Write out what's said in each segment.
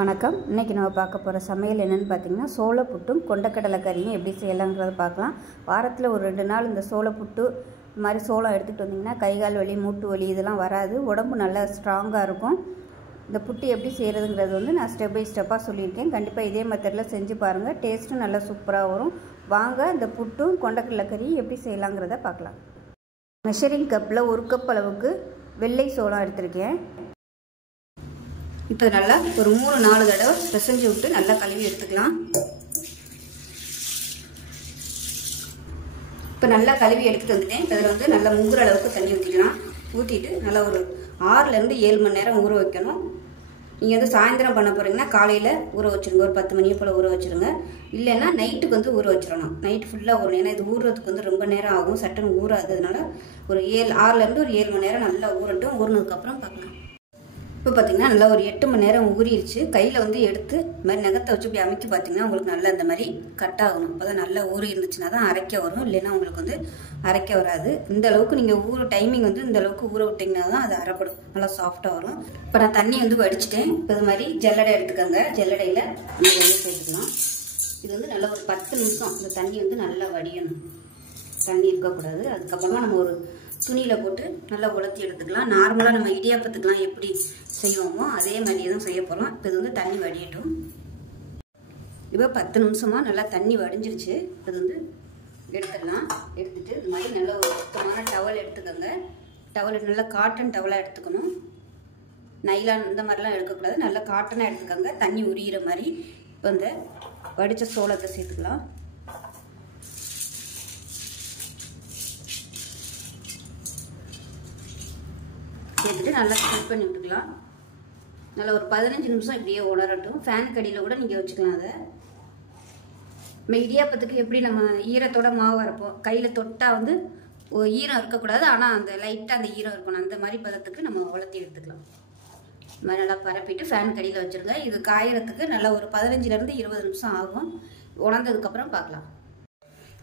வணக்கம். இன்றைக்கி நம்ம பார்க்க போகிற சமையல் என்னென்னு பார்த்தீங்கன்னா சோள புட்டும் கொண்டக்கடலை கறியும் எப்படி செய்யலாங்கிறத பார்க்கலாம். வாரத்தில் ஒரு 2 நாள் இந்த சோள புட்டு இந்த மாதிரி சோளம் எடுத்துகிட்டு வந்திங்கன்னா கை கால் வலி மூட்டு வலி இதெல்லாம் வராது, உடம்பு நல்லா ஸ்ட்ராங்காக இருக்கும். இந்த புட்டு எப்படி செய்கிறதுங்கிறது நான் ஸ்டெப் பை ஸ்டெப்பாக சொல்லியிருக்கேன். கண்டிப்பாக இதே மெத்தடில் செஞ்சு பாருங்கள், டேஸ்ட்டும் நல்லா சூப்பராக வரும். வாங்க இந்த புட்டும் கொண்டக்கடலை கறியும் எப்படி செய்யலாங்கிறத பார்க்கலாம். மெஷரிங் கப்பில் 1 கப் அளவுக்கு வெள்ளை சோளம் எடுத்திருக்கேன். இப்போ நல்லா ஒரு 3-4 தடவை பிசைஞ்சு விட்டு நல்லா கழுவி எடுத்துக்கலாம். இப்போ நல்லா கழுவி எடுத்துகிட்டு வந்துட்டேன். இதில் நல்லா முங்குற அளவுக்கு தண்ணி ஊற்றிக்கலாம். ஊற்றிட்டு நல்லா ஒரு 6லேருந்து 7 மணி நேரம் ஊற வைக்கணும். நீங்கள் சாயந்தரம் பண்ண போகிறீங்கன்னா காலையில் ஊற வச்சுருங்க, ஒரு 10 மணி போல் ஊற வச்சுருங்க. இல்லைன்னா நைட்டுக்கு ஊற வச்சிடணும். நைட்டு ஃபுல்லாக ஊறணும், ஏன்னா இது ஊறுறதுக்கு ரொம்ப நேரம் ஆகும், சட்டுன்னு ஊறாததுனால ஒரு 6லேருந்து ஒரு 7 மணி நேரம் நல்லா ஊறட்டும். ஊறினதுக்கப்புறம் பார்க்கலாம். இப்போ பார்த்தீங்கன்னா நல்லா ஒரு 8 மணி நேரம் ஊறிடுச்சு. கையில் எடுத்து இந்த மாதிரி நகத்தை வச்சு இப்படி அமைக்கி பார்த்தீங்கன்னா உங்களுக்கு நல்லா இந்த மாதிரி கட் ஆகணும். அப்போ தான் நல்லா ஊறி இருந்துச்சுன்னா தான் அரைக்க வரும், இல்லைன்னா உங்களுக்கு அரைக்க வராது. இந்த அளவுக்கு நீங்கள் டைமிங் இந்த அளவுக்கு ஊற விட்டிங்கன்னா தான் அது அரைப்படும், நல்லா சாஃப்டாக வரும். இப்போ நான் தண்ணி வடிச்சிட்டேன். இப்போ இது மாதிரி ஜல்லடை எடுத்துக்கோங்க. ஜல்லடையில் நம்ம சேர்த்துக்கலாம். இது நல்லா ஒரு 10 நிமிஷம் இந்த தண்ணி நல்லா வடியணும், தண்ணி இருக்கக்கூடாது. அதுக்கப்புறமா நம்ம ஒரு துணியில் போட்டு நல்லா உலர்த்தி எடுத்துக்கலாம். நார்மலாக நம்ம இடியாப்பத்துக்கெலாம் எப்படி செய்வோமோ அதே மாதிரியே தான் செய்ய போகிறோம். இப்போ இது தண்ணி வடியட்டும். இப்போ 10 நிமிஷமாக நல்லா தண்ணி வடிஞ்சிருச்சு. அது எடுத்துடலாம். எடுத்துகிட்டு இது மாதிரி நல்ல ஒரு சுத்தமான டவல் எடுத்துக்கோங்க. டவல் நல்லா காட்டன் டவலாக எடுத்துக்கணும், நைலான் இந்த மாதிரிலாம் எடுக்கக்கூடாது. நல்லா காட்டனாக எடுத்துக்கோங்க, தண்ணி உரிகிற மாதிரி. இப்போ இந்த வடித்த சோளத்தை சேர்த்துக்கலாம். சேர்த்துட்டு நல்லா ஸ்ப்ரெட் பண்ணி விட்டுக்கலாம். நல்லா ஒரு 15 நிமிஷம் இப்படியே உணரட்டும். ஃபேன் கடியில் கூட நீங்கள் வச்சுக்கலாம். அதை நம்ம இடியாப்பத்துக்கு எப்படி நம்ம ஈரத்தோட மாவு அரைப்போம், கையில் தொட்டால் ஈரம் இருக்கக்கூடாது, ஆனால் அந்த லைட்டாக அந்த ஈரம் இருக்கணும். அந்த மாதிரி பதத்துக்கு நம்ம உலர்த்தி எடுத்துக்கலாம். இந்த மாதிரி நல்லா பரப்பிட்டு ஃபேன் கடியில் வச்சுருங்க. இது காயறதுக்கு நல்லா ஒரு 15லேருந்து 20 நிமிஷம் ஆகும். உணர்ந்ததுக்கப்புறம் பார்க்கலாம்.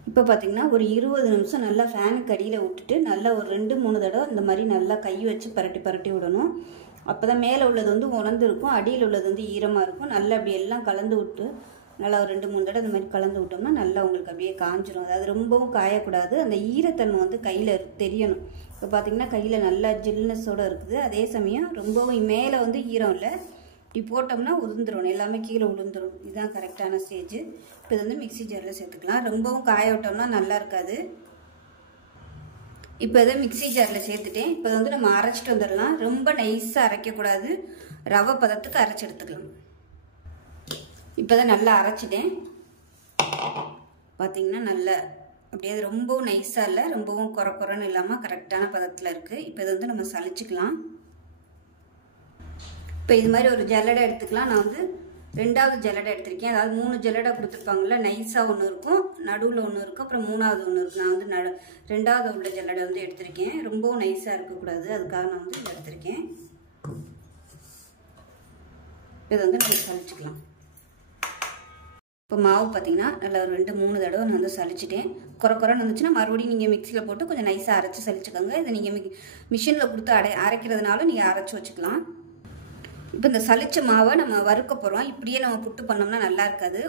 இப்போ பார்த்தீங்கன்னா ஒரு 20 நிமிஷம் நல்லா ஃபேனுக்கு அடியில் விட்டுட்டு நல்லா ஒரு 2-3 தடவை இந்த மாதிரி நல்லா கை வச்சு பரட்டி விடணும். அப்போ தான் மேலே உள்ளது உணர்ந்துருக்கும், அடியில் உள்ளது ஈரமாக இருக்கும். நல்லா அப்படி எல்லாம் கலந்து விட்டு நல்லா ஒரு 2-3 தடவை இந்த மாதிரி கலந்து விட்டோம்னா நல்லா உங்களுக்கு அப்படியே காஞ்சிரும். அதாவது ரொம்பவும் காயக்கூடாது, அந்த ஈரத்தன்மை கையில் தெரியணும். இப்போ பார்த்தீங்கன்னா கையில் நல்லா ஜில்னஸோடு இருக்குது, அதே சமயம் ரொம்பவும் மேலே ஈரம் இல்லை. இப்படி போட்டோம்னா உளுந்துடும், எல்லாமே கீழே உளுந்துடும். இதுதான் கரெக்டான ஸ்டேஜ். இப்போ இது மிக்ஸி ஜாரில் சேர்த்துக்கலாம். ரொம்பவும் காய விட்டோம்னா நல்லா இருக்காது. இப்போ இதை மிக்ஸி ஜாரில் சேர்த்துட்டேன். இப்போ நம்ம அரைச்சிட்டு வந்துடலாம். ரொம்ப நைஸாக அரைக்கக்கூடாது, ரவை பதத்துக்கு அரைச்சி எடுத்துக்கலாம். இப்போ தான் நல்லா அரைச்சிட்டேன். பார்த்தீங்கன்னா நல்லா அப்படியே ரொம்பவும் நைஸாக இல்லை, ரொம்பவும் குறன்னு இல்லாமல் கரெக்டான பதத்தில் இருக்குது. இப்போ இது நம்ம சலிச்சுக்கலாம். இப்போ இது மாதிரி ஒரு ஜல்லடை எடுத்துக்கலாம். நான் 2வது ஜல்லடை எடுத்திருக்கேன். அதாவது 3 ஜல்லடை கொடுத்துருப்பாங்கள்ல, நைஸாக ஒன்று இருக்கும், நடுவில் ஒன்று இருக்கும், அப்புறம் 3வது ஒன்று இருக்குது. நான் 2வது உள்ள ஜல்லடை எடுத்திருக்கேன். ரொம்பவும் நைஸாக இருக்கக்கூடாது, அதுக்காக நான் இதை எடுத்திருக்கேன். இதை நம்ம சலிச்சுக்கலாம். இப்போ மாவு பார்த்தீங்கன்னா நல்லா ஒரு 2-3 தடவை நான் சலிச்சிட்டேன். குறன்னு இருந்துச்சுன்னா மறுபடியும் நீங்கள் மிக்சியில் போட்டு கொஞ்சம் நைஸாக அரைச்சி சலிச்சுக்கோங்க. இதை நீங்கள் மிஷினில் கொடுத்து அரைக்கிறதுனாலும் நீங்கள் அரைச்சி வச்சுக்கலாம். இப்போ இந்த சளிச்ச மாவை நம்ம வறுக்க போகிறோம். இப்படியே நம்ம புட்டு பண்ணோம்னா நல்லா இருக்காது.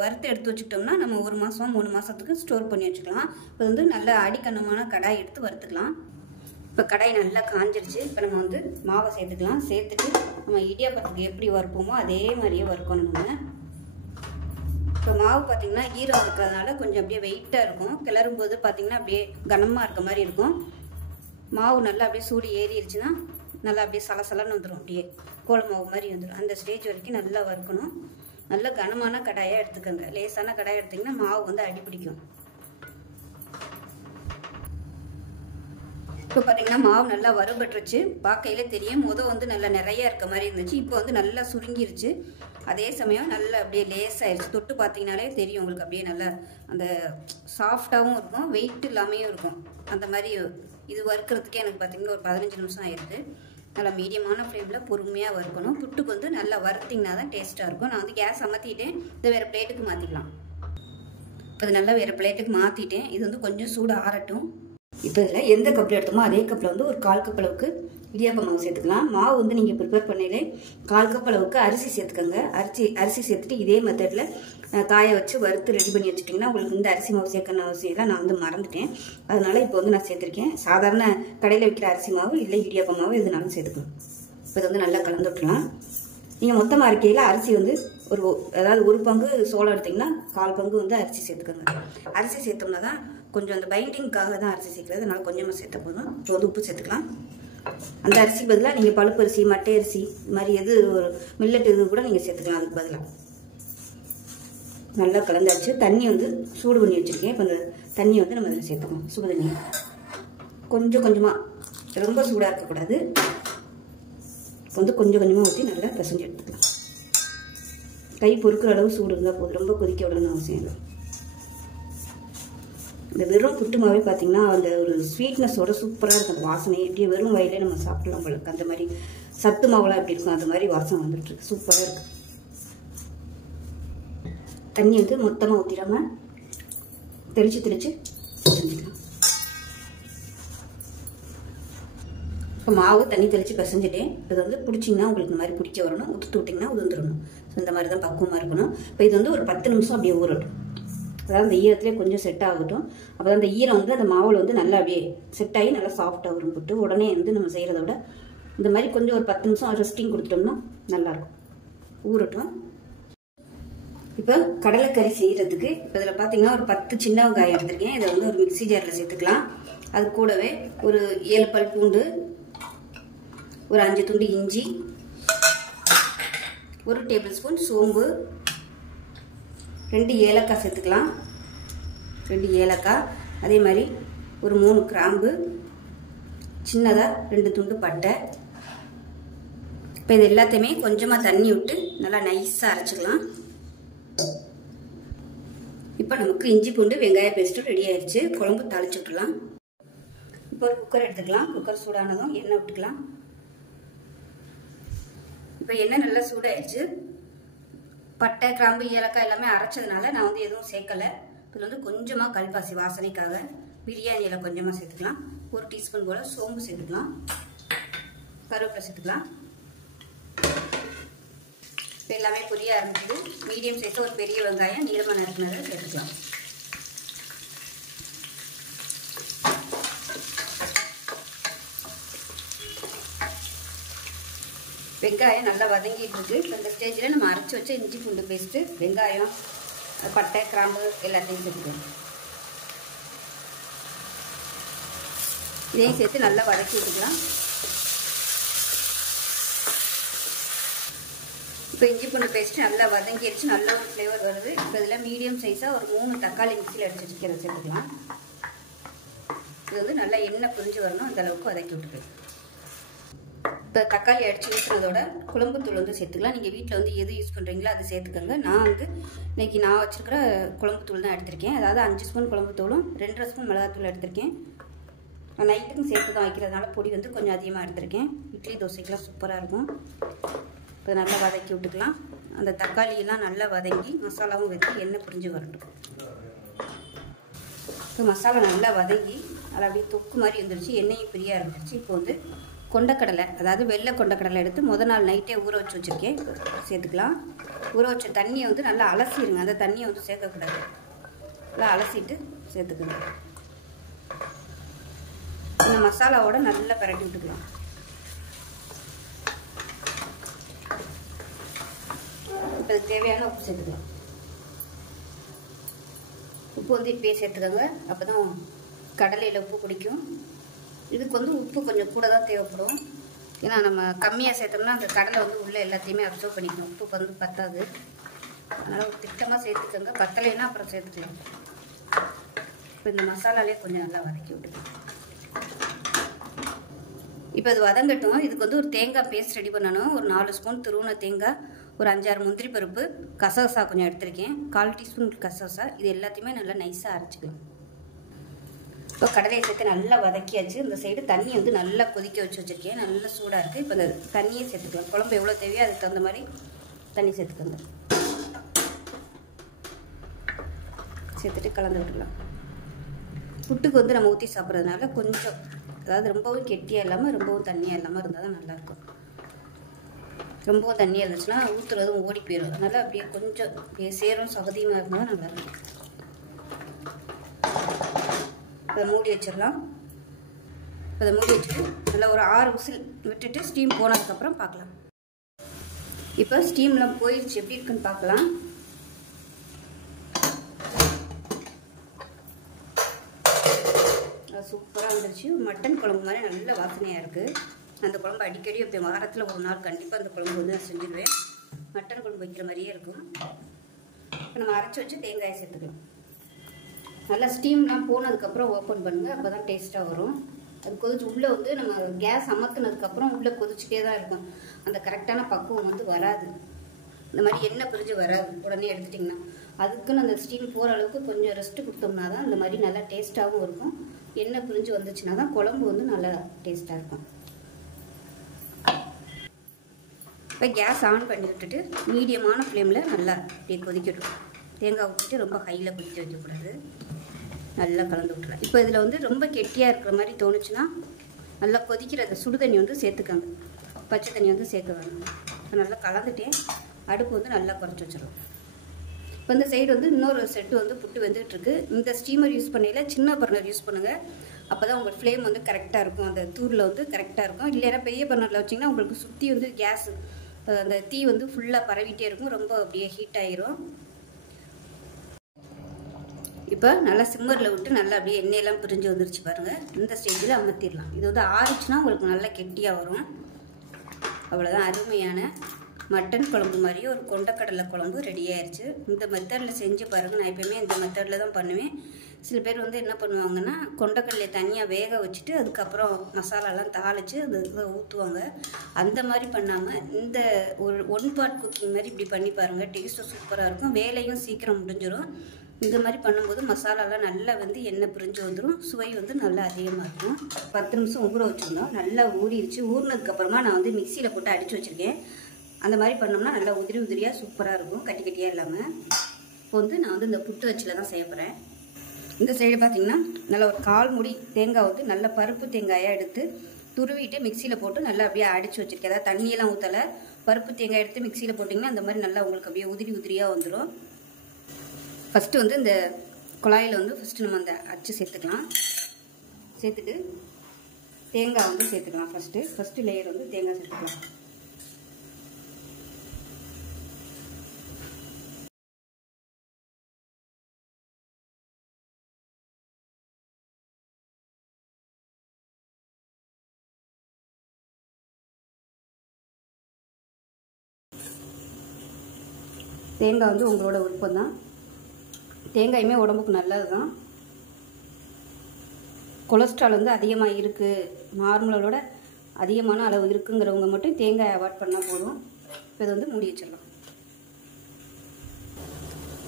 வறுத்து எடுத்து வச்சுக்கிட்டோம்னா நம்ம 1 மாதம் 3 மாதத்துக்கு ஸ்டோர் பண்ணி வச்சுக்கலாம். இப்போ நல்லா அடிக்கணமான கடாய் எடுத்து வறுத்துக்கலாம். இப்போ கடாய் நல்லா காஞ்சிருச்சு. இப்போ நம்ம மாவை சேர்த்துக்கலாம். சேர்த்துட்டு நம்ம இடியாப்பத்துக்கு எப்படி வறுப்போமோ அதே மாதிரியே வறுக்கணும். நம்ம இப்போ மாவு பார்த்திங்கன்னா ஈரம் இருக்கிறதுனால கொஞ்சம் அப்படியே வெயிட்டாக இருக்கும். கிளறும் போது பார்த்திங்கன்னா அப்படியே கனமாக இருக்க மாதிரி இருக்கும். மாவு நல்லா அப்படியே சூடு ஏறிடுச்சுன்னா நல்லா அப்படியே சலசலன்னு வந்துடும், அப்படியே கோல மாவு மாதிரி வந்துடும். அந்த ஸ்டேஜ் வரைக்கும் நல்லா வறுக்கணும். நல்லா கனமான கடாயாக எடுத்துக்கோங்க. லேசான கடாயை எடுத்திங்கன்னா மாவு அடி பிடிக்கும். இப்போ பார்த்தீங்கன்னா மாவு நல்லா வறுபட்டுருச்சு. பார்க்கையில தெரியும், நல்லா நிறைய இருக்க மாதிரி இருந்துச்சு. இப்போ நல்லா சுருங்கிருச்சு. அதே சமயம் நல்லா அப்படியே லேஸாகிடுச்சு. தொட்டு பார்த்தீங்கன்னாலே தெரியும் உங்களுக்கு, அப்படியே நல்லா அந்த சாஃப்டாகவும் இருக்கும், வெயிட் இல்லாமையும் இருக்கும். அந்த மாதிரி இது வறுக்கிறதுக்கே எனக்கு பார்த்தீங்கன்னா ஒரு 15 நிமிஷம் ஆயிடுது. நல்லா மீடியமான ஃப்ளேமில் பொறுமையாக வறுக்கணும். புட்டுக்கு நல்லா வறுத்திங்கன்னா தான் டேஸ்ட்டாக இருக்கும். நான் கேஸ் அமர்த்திட்டேன். இதை வேறு பிளேட்டுக்கு மாற்றிக்கலாம். இப்போ இது நல்லா வேறு பிளேட்டுக்கு மாற்றிட்டேன். இது கொஞ்சம் சூடு ஆறட்டும். இப்போ இதில் எந்த கப்பில் எடுத்தோமோ அதே கப்பில் ஒரு 1/4 கப் அளவுக்கு இடியாப்ப மாவு சேர்த்துக்கலாம். மாவு வந்து நீங்கள் ப்ரிப்பேர் பண்ணையிலே 1/4 கப் அளவுக்கு அரிசி சேர்த்துக்கோங்க. அரிசி சேர்த்துட்டு இதே மெத்தடில் காய வச்சு வறுத்து ரெடி பண்ணி வச்சுட்டிங்கன்னா உங்களுக்கு இந்த அரிசி மாவு சேர்க்கணும் அவசியம் இல்லை. நான் வந்து மறந்துட்டேன், அதனால இப்போ வந்து நான் சேர்த்துருக்கேன். சாதாரண கடையில் வைக்கிற அரிசி மாவு இல்லை இடியாப்ப மாவு எதுனாலும் சேர்த்துக்கணும். இப்போ இதை வந்து நல்லா கலந்து விட்டுலாம். நீங்கள் மொத்தமாக அரைக்கையில் அரிசி வந்து அதாவது 1 பங்கு சோளம் எடுத்திங்கன்னா 1/4 பங்கு வந்து அரிசி சேர்த்துக்கோங்க. அரிசி சேர்த்தோம்னா தான் கொஞ்சம் அந்த பைண்டிங்காக தான் அரிசி சேர்க்குறது, அதனால கொஞ்சமாக சேர்த்த போதும். இப்போ வந்து உப்பு சேர்த்துக்கலாம். அந்த அரிசி பதிலாக நீங்கள் பழுப்பு அரிசி, மட்டை அரிசி, இது மாதிரி எது ஒரு மில்லட் இது கூட நீங்கள் சேர்த்துக்கலாம். அதுக்கு பதிலாக நல்லா கலந்தாச்சு. தண்ணி வந்து சூடு பண்ணி வச்சுருக்கேன். இப்போ அந்த தண்ணி வந்து நம்ம இதில் சேர்த்துக்கணும். சுடு தண்ணி கொஞ்சம் கொஞ்சமாக, ரொம்ப சூடாக இருக்கக்கூடாது. வந்து கொஞ்சம் கொஞ்சமாக ஊற்றி நல்லா பிசைஞ்சு எடுத்துக்கலாம். கை பொறுக்கிற அளவு சூடு இருந்தால் போதும், ரொம்ப கொதிக்க விடணும்னு அவசியம் இல்லை. இந்த வெறும் புட்டு மாவே பார்த்தீங்கன்னா அந்த ஒரு ஸ்வீட்னஸோட சூப்பராக இருக்கும். அந்த வாசனை எப்படியே வெறும் வயலே நம்ம சாப்பிடலாம் உங்களுக்கு. அந்த மாதிரி சத்து மாவுலாம் எப்படி இருக்கும் அந்த மாதிரி வாசனை வந்துட்டுருக்கு, சூப்பராக இருக்குது. தண்ணி வந்து மொத்தமாக ஊற்றிடாமல் தெளித்து செஞ்சுக்கலாம். இப்போ மாவு தண்ணி தெளித்து பிசைஞ்சிட்டேன். இது வந்து பிடிச்சிங்கன்னா உங்களுக்கு இந்த மாதிரி பிடிக்க வரணும், உதுத்து விட்டிங்கன்னா உதுந்துடணும். ஸோ இந்த மாதிரி தான் பக்குவமாக இருக்கணும். இப்போ இது வந்து ஒரு 10 நிமிஷம் அப்படியே ஊறட்டும். அதாவது அந்த ஈரத்துலேயே கொஞ்சம் செட் ஆகட்டும். அப்போ அந்த ஈரம் வந்து அந்த மாவில் வந்து நல்லா அப்படியே செட் ஆகி நல்லா சாஃப்டாக வரும் புட்டு. உடனே வந்து நம்ம செய்கிறத விட இந்த மாதிரி கொஞ்சம் ஒரு 10 நிமிஷம் ரெஸ்டிங் கொடுத்துட்டோம்னா நல்லாயிருக்கும். ஊறட்டும். இப்போ கடலைக்கறி செய்கிறதுக்கு இப்போ இதில் பார்த்தீங்கன்னா ஒரு 10 சின்ன வெங்காயம் எடுத்துருக்கேன். இதை வந்து ஒரு மிக்ஸி ஜாரில் சேர்த்துக்கலாம். அது கூடவே ஒரு 7 பல் பூண்டு, ஒரு 5 துண்டு இஞ்சி, 1 டேபிள் ஸ்பூன் சோம்பு, 2 ஏலக்காய் சேர்த்துக்கலாம். 2 ஏலக்காய், அதே மாதிரி ஒரு 3 கிராம்பு, சின்னதாக 2 துண்டு பட்டை. இப்போ இது எல்லாத்தையுமே கொஞ்சமாக தண்ணி விட்டு நல்லா நைஸாக அரைச்சிக்கலாம். இப்போ நமக்கு இஞ்சி பூண்டு வெங்காய பேஸ்ட்டும் ரெடி ஆயிடுச்சு. குழம்பு தாளிச்சு விட்டுலாம். இப்போ ஒரு குக்கர் எடுத்துக்கலாம். குக்கர் சூடானதும் எண்ணெய் விட்டுக்கலாம். இப்போ எண்ணெய் நல்லா சூடாயிடுச்சு. பட்டை, கிராம்பு, ஏலக்காய் எல்லாமே அரைச்சதுனால நான் வந்து எதுவும் சேர்க்கலை. இதில் வந்து கொஞ்சமாக கல்பாசி வாசனைக்காக பிரியாணி இலை கொஞ்சமாக சேர்த்துக்கலாம். 1 டீஸ்பூன் போல் சோம்பு சேர்த்துக்கலாம். கருவேப்பிலை சேர்த்துக்கலாம். இப்போ எல்லாமே பொரிய ஆரம்பிக்குது. மீடியம் சைஸில் ஒரு பெரிய வெங்காயம் நீளமாக நறுக்குனதை சேர்த்துக்கலாம். வெங்காயம் நல்லா வதங்கிட்டு இருக்கு. இப்போ இந்த ஸ்டேஜில் நம்ம அரைச்சி வச்ச இஞ்சி பூண்டு பேஸ்ட்டு, வெங்காயம், பட்டை, கிராம்பு எல்லாத்தையும் சேர்த்துக்கலாம். இதையும் சேர்த்து நல்லா வதக்கி விட்டுக்கலாம். இப்போ இஞ்சி பூண்டு பேஸ்ட்டு நல்லா வதங்கிடுச்சு. நல்ல ஒரு ஃப்ளேவர் வருது. இப்போ இதில் மீடியம் சைஸாக ஒரு 3 தக்காளி மிக்ஸியில் அடிச்சு வச்சுக்கிறத சேர்த்துக்கலாம். இது வந்து நல்லா எண்ணெய் புரிஞ்சு வரணும், அந்த அளவுக்கு வதக்கி விட்டுக்கலாம். இப்போ தக்காளி அடித்து ஊற்றுனதோட குழம்புத்தூள் வந்து சேர்த்துக்கலாம். நீங்கள் வீட்டில் வந்து எது யூஸ் பண்ணுறீங்களோ அதை சேர்த்துக்கோங்க. நான் வந்து இன்றைக்கி நான் வச்சுருக்கிற குழம்புத்தூள் தான் எடுத்திருக்கேன். அதாவது 5 ஸ்பூன் குழம்புத்தூளும் 2.5 ஸ்பூன் மிளகாத்தூள் எடுத்திருக்கேன். நான் நைட்டுக்கும் சேர்த்து தான் வைக்கிறதுனால பொடி வந்து கொஞ்சம் அதிகமாக எடுத்திருக்கேன். இட்லி தோசைக்கெலாம் சூப்பராக இருக்கும். இப்போ நல்லா வதக்கி விட்டுக்கலாம். அந்த தக்காளியெல்லாம் நல்லா வதங்கி மசாலாவும் வச்சு எண்ணெய் புரிஞ்சு வரட்டும். இப்போ மசாலா நல்லா வதங்கி அதை அப்படியே தொக்கு மாதிரி வந்துடுச்சு, எண்ணெயும் பிரிய ஆரம்பிச்சிச்சு. இப்போ வந்து கொண்டக்கடலை, அதாவது வெள்ளை கொண்டக்கடலை எடுத்து முதல் நாள் நைட்டே ஊற வச்சு வச்சுருக்கேன், சேர்த்துக்கலாம். ஊற வச்ச தண்ணியை வந்து நல்லா அலசிடுங்க. அந்த தண்ணியை வந்து சேர்க்கக்கூடாது, நல்லா அலசிட்டு சேர்த்துக்கணும். இந்த மசாலாவோட நல்லா பரட்டி விட்டுக்கலாம். இப்போ அதுக்கு தேவையான உப்பு சேர்த்துக்கலாம். உப்பு வந்து இப்பயே சேர்த்துக்கோங்க, அப்போ தான் கடலையில் உப்பு பிடிக்கும். இதுக்கு வந்து உப்பு கொஞ்சம் கூட தான் தேவைப்படும். ஏன்னா நம்ம கம்மியாக சேர்த்தோம்னா அந்த கடலை வந்து உள்ளே எல்லாத்தையுமே அப்சர்வ் பண்ணிக்கணும். உப்பு வந்து பத்தாது, அதனால் ஒரு திட்டமாக சேர்த்துக்கோங்க. பத்தலைன்னா அப்புறம் சேர்த்துக்கலாம். இப்போ இந்த மசாலாலே கொஞ்சம் நல்லா வதக்கி விட்டுக்கலாம். இப்போ அது வதங்கட்டும். இதுக்கு வந்து ஒரு தேங்காய் பேஸ்ட் ரெடி பண்ணணும். ஒரு 4 ஸ்பூன் துருவின தேங்காய், ஒரு 5-6 முந்திரி பருப்பு, கசகசா கொஞ்சம் எடுத்திருக்கேன், 1/4 டீஸ்பூன் கசகசா. இது எல்லாத்தையுமே நல்லா நைஸாக அரைச்சிக்கலாம். இப்போ கடலையை சேர்த்து நல்லா வதக்கியாச்சு. இந்த சைடு தண்ணி வந்து நல்லா கொதிக்க வச்சு வச்சுருக்கேன், நல்லா சூடாக இருக்குது. இப்போ இந்த தண்ணியை சேர்த்துக்கலாம். குழம்பு எவ்வளோ தேவையோ அதுக்கு தகுந்த மாதிரி தண்ணி சேர்த்துக்கோங்க. சேர்த்துட்டு கலந்து விட்டுக்கலாம். புட்டுக்கு வந்து நம்ம ஊற்றி சாப்பிட்றதுனால கொஞ்சம் அதாவது ரொம்பவும் கெட்டியாக இல்லாமல் ரொம்பவும் தண்ணியாக இல்லாமல் இருந்தால் தான் நல்லாயிருக்கும். ரொம்பவும் தண்ணியாக இருந்துச்சுன்னா ஊற்றுறதும் ஓடி போயிடும். அதனால் அப்படியே கொஞ்சம் சேரும் சகதியமாக இருந்தால் தான் நல்லாயிருக்கும். அதை மூடி வச்சிடலாம். அதை மூடி வச்சுட்டு நல்லா ஒரு 6 விசில் விட்டுட்டு ஸ்டீம் போனதுக்கப்புறம் பார்க்கலாம். இப்போ ஸ்டீம்லாம் போயிடுச்சு, எப்படி இருக்குன்னு பார்க்கலாம். சூப்பராக வந்துருச்சு. மட்டன் குழம்பு மாதிரி நல்ல வாசனையாக இருக்குது. அந்த குழம்பு அடிக்கடி இப்போ வாரத்தில் ஒரு நாள் கண்டிப்பாக அந்த குழம்பு வந்து நான் செஞ்சுடுவேன். மட்டன் குழம்பு வைக்கிற மாதிரியே இருக்கும். இப்போ நம்ம அரைச்சி வச்சு தேங்காயை சேர்த்துக்கலாம். நல்லா ஸ்டீம்லாம் போனதுக்கப்புறம் ஓப்பன் பண்ணுங்கள், அப்போ தான் டேஸ்ட்டாக வரும். அது கொதிச்சு உள்ளே வந்து நம்ம கேஸ் அமர்த்தினதுக்கப்புறம் உள்ளே கொதிச்சுட்டே தான் இருக்கும். அந்த கரெக்டான பக்குவம் வந்து வராது. இந்த மாதிரி எண்ணெய் பிரிஞ்சு வராது உடனே எடுத்துட்டிங்கன்னா. அதுக்குன்னு அந்த ஸ்டீம் போகிற அளவுக்கு கொஞ்சம் ரெஸ்ட்டு கொடுத்தோம்னா தான் இந்த மாதிரி நல்லா டேஸ்ட்டாகவும் இருக்கும். எண்ணெய் பிரிஞ்சு வந்துச்சுன்னா தான் குழம்பு வந்து நல்லா டேஸ்ட்டாக இருக்கும். இப்போ கேஸ் ஆன் பண்ணி விட்டுட்டு மீடியமான ஃப்ளேமில் நல்லா அப்படியே கொதிக்கட்டும். தேங்காய் ஊற்றிட்டு ரொம்ப ஹையில் கொதிக்க வைக்கக்கூடாது. நல்லா கலந்து விட்டுறலாம். இப்போ இதில் வந்து ரொம்ப கெட்டியாக இருக்கிற மாதிரி தோணுச்சுன்னா நல்லா கொதிக்கிற அந்த சுடு தண்ணி வந்து சேர்த்துக்காங்க. பச்சை தண்ணி வந்து சேர்க்க வேணும். இப்போ நல்லா கலந்துட்டேன். அடுப்பு வந்து நல்லா குறைச்சி வச்சிடலாம். இப்போ இந்த சைடு வந்து இன்னொரு செட்டு வந்து புட்டு வந்துகிட்டு இருக்கு. இந்த ஸ்டீமர் யூஸ் பண்ணையில் சின்ன பர்னர் யூஸ் பண்ணுங்கள். அப்போ தான் உங்கள் ஃப்ளேம் வந்து கரெக்டாக இருக்கும். அந்த தூரில் வந்து கரெக்டாக இருக்கும். இல்லைன்னா பெரிய பர்னரில் வச்சிங்கன்னா உங்களுக்கு சுற்றி வந்து கேஸ் அந்த தீ வந்து ஃபுல்லாக பரவிட்டே இருக்கும். ரொம்ப அப்படியே ஹீட் ஆகிரும். இப்போ நல்லா சிம்மரில் விட்டு நல்லா அப்படியே எண்ணெயெல்லாம் பிரிஞ்சு வந்துருச்சு பாருங்கள். இந்த ஸ்டேஜில் அமர்த்திடலாம். இது வந்து ஆறிச்சுன்னா உங்களுக்கு நல்லா கெட்டியாக வரும். அவ்வளோதான், அருமையான மட்டன் குழம்பு மாதிரியே ஒரு கொண்டக்கடலை குழம்பு ரெடி ஆயிடுச்சு. இந்த மெத்தடில் செஞ்சு பாருங்கள். நான் எப்போயுமே இந்த மெத்தடில் தான் பண்ணுவேன். சில பேர் வந்து என்ன பண்ணுவாங்கன்னா கொண்டக்கடலையை தனியாக வேக வச்சுட்டு அதுக்கப்புறம் மசாலாலாம் தாளித்து அது இதை ஊற்றுவாங்க. அந்த மாதிரி பண்ணாமல் இந்த ஒரு 1 பார்ட் குக்கிங் மாதிரி இப்படி பண்ணி பாருங்கள். டேஸ்ட்டும் சூப்பராக இருக்கும். வேலையும் சீக்கிரம் முடிஞ்சிடும். இந்த மாதிரி பண்ணும்போது மசாலாலாம் நல்லா வந்து எண்ணெய் பிரிஞ்சு வந்துடும். சுவை வந்து நல்லா அதிகமாக இருக்கும். 10 நிமிஷம் ஊற வச்சுருந்தோம். நல்லா ஊறிடுச்சு. ஊறினதுக்கப்புறமா நான் வந்து மிக்சியில் போட்டு அடித்து வச்சுருக்கேன். அந்த மாதிரி பண்ணோம்னா நல்லா உதிரி உதிரியாக சூப்பராக இருக்கும், கட்டி கட்டியாக இல்லாமல். இப்போ வந்து நான் வந்து இந்த புட்டு வச்சில் தான் செய்ய போகிறேன். இந்த சைடு பார்த்திங்கன்னா நல்லா ஒரு 1/4 மூடி தேங்காய் வந்து நல்ல பருப்பு தேங்காயாக எடுத்து துருவிட்டு மிக்சியில் போட்டு நல்லா அப்படியே அடித்து வச்சுருக்கேன். அதாவது தண்ணியெல்லாம் ஊற்றலை. பருப்பு தேங்காய் எடுத்து மிக்சியில் போட்டிங்கன்னா அந்த மாதிரி நல்லா உங்களுக்கு அப்படியே உதிரி உதிரியாக வந்துடும். ஃபஸ்ட்டு வந்து இந்த குழாயில் வந்து ஃபஸ்ட்டு நம்ம அந்த அச்சு சேர்த்துக்கலாம். சேர்த்துட்டு தேங்காய் வந்து சேர்த்துக்கலாம். ஃபஸ்ட்டு லேயர் வந்து தேங்காய் சேர்த்துக்கலாம். தேங்காய் வந்து உங்களோட விருப்பம் தான். தேங்காயுமே உடம்புக்கு நல்லது தான். கொலஸ்ட்ரால் வந்து அதிகமாக இருக்குது, நார்மலோட அதிகமான அளவு இருக்குங்கிறவங்க மட்டும் தேங்காய் அவாய்ட் பண்ணால் போதும். இப்போ இதை வந்து மூடி வச்சிடலாம்.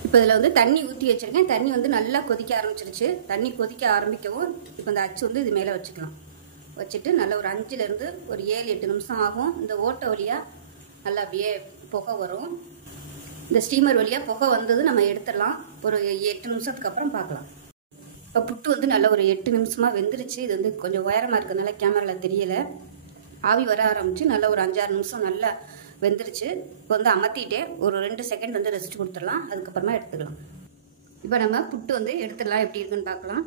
இப்போ இதில் வந்து தண்ணி ஊற்றி வச்சுருக்கேன். தண்ணி வந்து நல்லா கொதிக்க ஆரம்பிச்சிருச்சு. தண்ணி கொதிக்க ஆரம்பிக்கவும் இப்போ இந்த அச்சு வந்து இது மேலே வச்சுக்கலாம். வச்சுட்டு நல்லா ஒரு 5லேருந்து ஒரு 7-8 நிமிஷம் ஆகும். இந்த ஓட்டை வழியாக நல்லா அப்படியே புகை வரும். இந்த ஸ்டீமர் வழியாக புகை வந்தது நம்ம எடுத்துடலாம். ஒரு 8 நிமிஷத்துக்கு அப்புறம் பார்க்கலாம். இப்போ புட்டு வந்து நல்லா ஒரு 8 நிமிஷமாக வெந்துருச்சு. இது வந்து கொஞ்சம் உயரமாக இருக்கிறதுனால கேமராவில் தெரியலை. ஆவி வர ஆரம்பிச்சு நல்லா ஒரு 5-6 நிமிஷம் நல்லா வெந்துருச்சு. இப்போ வந்து அமர்த்திட்டேன். ஒரு 2 செகண்ட் வந்து ரெஸ்ட் கொடுத்துடலாம். அதுக்கப்புறமா எடுத்துக்கலாம். இப்போ நம்ம புட்டு வந்து எடுத்துடலாம். எப்படி இருக்குன்னு பார்க்கலாம்.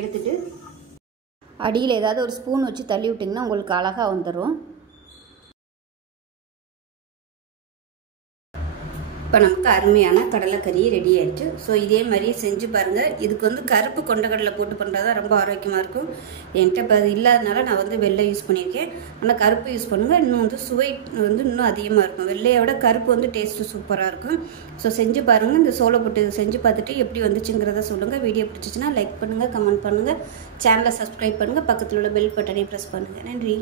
எடுத்துட்டு அடியில் ஏதாவது ஒரு ஸ்பூன் வச்சு தள்ளி விட்டிங்கன்னா உங்களுக்கு அழகாக வந்துடும். இப்போ நமக்கு அருமையான கடலைக்கறி ரெடி ஆயிடுச்சு. ஸோ இதே மாதிரி செஞ்சு பாருங்கள். இதுக்கு வந்து கருப்பு கொண்டக்கடலை போட்டு பண்ணுறது தான் ரொம்ப ஆரோக்கியமாக இருக்கும். என்கிட்ட இப்போ அது இல்லாதனால நான் வந்து வெள்ளை யூஸ் பண்ணியிருக்கேன். ஆனால் கருப்பு யூஸ் பண்ணுங்கள். இன்னும் வந்து சுவை வந்து இன்னும் அதிகமாக இருக்கும். வெள்ளையை விட கருப்பு வந்து டேஸ்ட்டு சூப்பராக இருக்கும். ஸோ செஞ்சு பாருங்கள். இந்த சோள புட்டு செஞ்சு பார்த்துட்டு எப்படி வந்துச்சுங்கிறத சொல்லுங்கள். வீடியோ பிடிச்சிச்சின்னா லைக் பண்ணுங்கள், கமெண்ட் பண்ணுங்கள், சேனலை சப்ஸ்கிரைப் பண்ணுங்கள், பக்கத்தில் உள்ள பெல் பட்டனை ப்ரெஸ் பண்ணுங்கள். நன்றி.